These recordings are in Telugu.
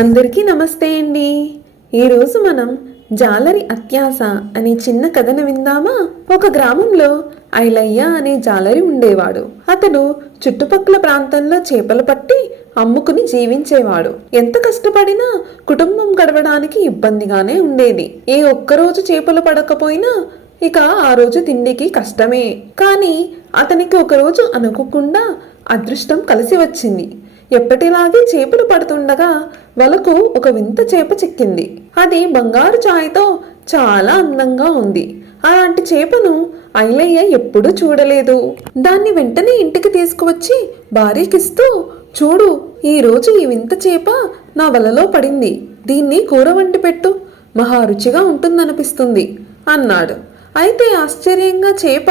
అందరికీ నమస్తే అండి. ఈరోజు మనం జాలరి అత్యాస అనే చిన్న కథను విందామా? ఒక గ్రామంలో ఐలయ్య అనే జాలరి ఉండేవాడు. అతడు చుట్టుపక్కల ప్రాంతంలో చేపలు పట్టి అమ్ముకుని జీవించేవాడు. ఎంత కష్టపడినా కుటుంబం గడవడానికి ఇబ్బందిగానే ఉండేది. ఏ ఒక్కరోజు చేపలు పడకపోయినా ఇక ఆ రోజు తిండికి కష్టమే. కానీ అతనికి ఒకరోజు అనుకోకుండా అదృష్టం కలిసి వచ్చింది. ఎప్పటిలాగే చేపలు పడుతుండగా వలకు ఒక వింత చేప చిక్కింది. అది బంగారు ఛాయతో చాలా అందంగా ఉంది. అలాంటి చేపను ఐలయ్య ఎప్పుడూ చూడలేదు. దాన్ని వెంటనే ఇంటికి తీసుకువచ్చి భార్యకిస్తూ చూడు ఈరోజు ఈ వింత చేప నా వలలో పడింది. దీన్ని కూర వంటి పెట్టు. మహా రుచిగా ఉంటుందనిపిస్తుంది అన్నాడు. అయితే ఆశ్చర్యంగా చేప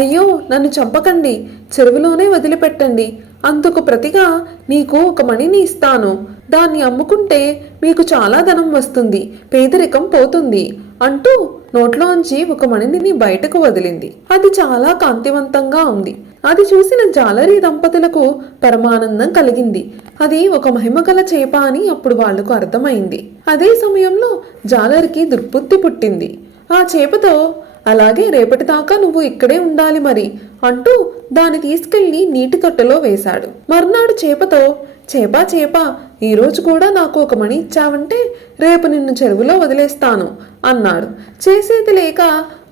అయ్యో నన్ను చంపకండి. చెరువులోనే వదిలిపెట్టండి. అందుకు ప్రతిగా నీకు ఒక మణిని ఇస్తాను. దాన్ని అమ్ముకుంటే మీకు చాలా ధనం వస్తుంది. పేదరికం పోతుంది అంటూ నోట్లోంచి ఒక మణిని బయటకు వదిలింది. అది చాలా కాంతివంతంగా ఉంది. అది చూసిన జాలరీ దంపతులకు పరమానందం కలిగింది. అది ఒక మహిమగల చేప అని అప్పుడు వాళ్ళకు అర్థమైంది. అదే సమయంలో జాలరికి దుర్బుద్ధి పుట్టింది. ఆ చేపతో అలాగే రేపటి దాకా నువ్వు ఇక్కడే ఉండాలి మరి అంటూ దాన్ని తీసుకెళ్ళి నీటి తొట్టెలో వేశాడు. మర్నాడు చేపతో చేపా చేప ఈరోజు కూడా నాకు ఒక మణి ఇచ్చావంటే రేపు నిన్ను చెరువులో వదిలేస్తాను అన్నాడు. చేసేది లేక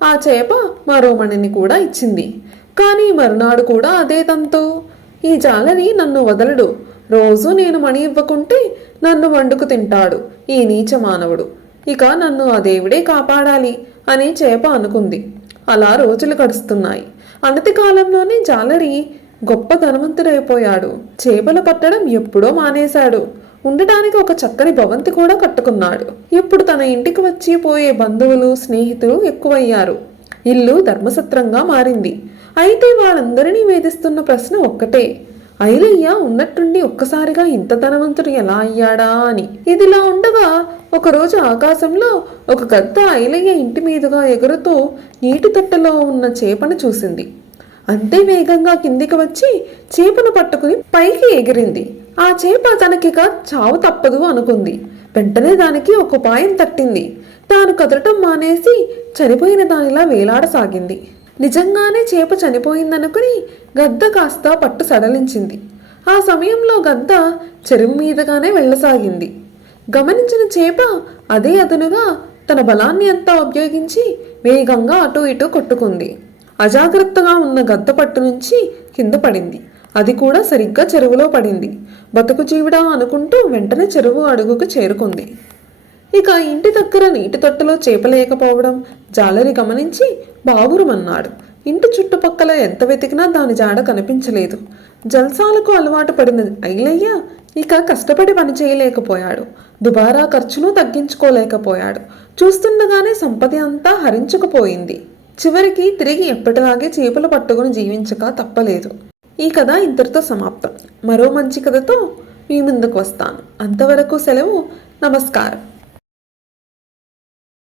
ఆ చేప మరో మణిని కూడా ఇచ్చింది. కానీ మరునాడు కూడా అదే తంతు. ఈ జాలరి నన్ను వదలడు. రోజు నేను మణి ఇవ్వకుంటే నన్ను వండుకు తింటాడు ఈ నీచ మానవుడు. ఇక నన్ను ఆ దేవుడే కాపాడాలి. అని చేప అనుకుంది. అలా రోజులు గడుస్తున్నాయి. అనతి కాలంలోనే జాలరి గొప్ప ధనవంతుడైపోయాడు. చేపలు పట్టడం ఎప్పుడో మానేశాడు. ఉండటానికి ఒక చక్కని భవంతి కూడా కట్టుకున్నాడు. ఇప్పుడు తన ఇంటికి వచ్చి పోయే బంధువులు స్నేహితులు ఎక్కువయ్యారు. ఇల్లు ధర్మసత్రంగా మారింది. అయితే వాళ్ళందరినీ వేధిస్తున్న ప్రశ్న ఒక్కటే. ఐలయ్య ఉన్నట్టుండి ఒక్కసారిగా ఇంత ధనవంతుడు ఎలా అయ్యాడా అని. ఇదిలా ఉండగా ఒకరోజు ఆకాశంలో ఒక గద్ద ఐలయ్య ఇంటి మీదుగా ఎగురుతూ నీటి తట్టలో ఉన్న చేపను చూసింది. అంతే వేగంగా కిందికి వచ్చి చేపను పట్టుకుని పైకి ఎగిరింది. ఆ చేప తనకిక చావు తప్పదు అనుకుంది. వెంటనే దానికి ఒక ఉపాయం తట్టింది. తాను కదలటం మానేసి చనిపోయిన దానిలా వేలాడసాగింది. నిజంగానే చేప చనిపోయిందనుకుని గద్ద కాస్త పట్టు సడలించింది. ఆ సమయంలో గద్ద చెరువు మీదగానే వెళ్ళసాగింది. గమనించిన చేప అదే అదునుగా తన బలాన్ని అంతా ఉపయోగించి వేగంగా అటు ఇటు కొట్టుకుంది. అజాగ్రత్తగా ఉన్న గద్ద పట్టు నుంచి కింద పడింది. అది కూడా సరిగ్గా చెరువులో పడింది. బతుకు జీవిడా అనుకుంటూ వెంటనే చెరువు అడుగుకు చేరుకుంది. ఇక ఇంటి దగ్గర నీటి తొట్టలో చేపలేకపోవడం జాలరి గమనించి బావురుమన్నాడు ఇంటి చుట్టుపక్కల ఎంత వెతికినా దాని జాడ కనిపించలేదు. జల్సాలకు అలవాటు పడిన ఐలయ్య ఇక కష్టపడి పని చేయలేకపోయాడు. దుబారా ఖర్చును తగ్గించుకోలేకపోయాడు. చూస్తుండగానే సంపద అంతా హరించుకుపోయింది. చివరికి తిరిగి ఎప్పటిలాగే చేపలు పట్టుకుని జీవించక తప్పలేదు. ఈ కథ ఇంతటితో సమాప్తం. మరో మంచి కథతో మీ ముందుకు వస్తాను. అంతవరకు సెలవు. నమస్కారం.